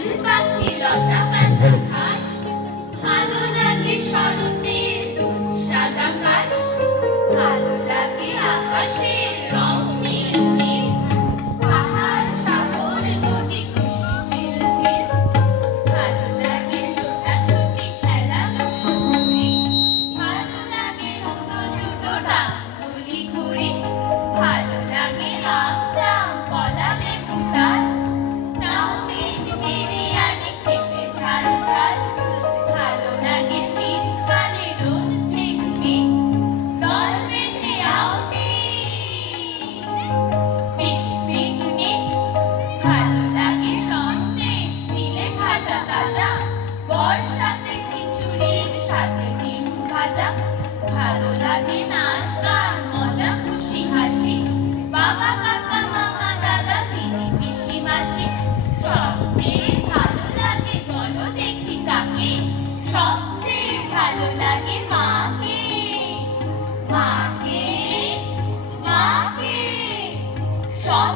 ফুল পাখি লতা পাতা ঘাস, ভালো লাগে শরতের দুধ সাদা কাশ, ভালো লাগে আকাশের রং নীল নীল, পাহাড় সাগর নদী খুশি ঝিলমিল, ভালো লাগে ছোটাছুটি খেলা লুকোচুরি, ভালো লাগে উনো জুটো ডাক গুলি ঘুড়ি, ভালো লাগে আম জাম কলা লেবু তাল, চাউমিন বিরিয়ানি খেতে ঝাল ঝাল, ভালো লাগে শীতকালে রোদ ঝিকমিক, দল বেঁধে আউটিং ফিস্ট পিকনিক, ভালো লাগে সন্দেশ দিলে ভাজা ভাজা, বর্ষাতে খিচুড়ির সাথে ডিম ভাজা, ভালো লাগে নাচ গান মজা খুশি হাসি, বাবা কাকা মামা দাদা দিদি পিসি মাসি, সবচেয়ে ভালো লাগে বলো দেখি কাকে, সবচেয়ে ভালো লাগে মাকে, মাকে, মাকে, সব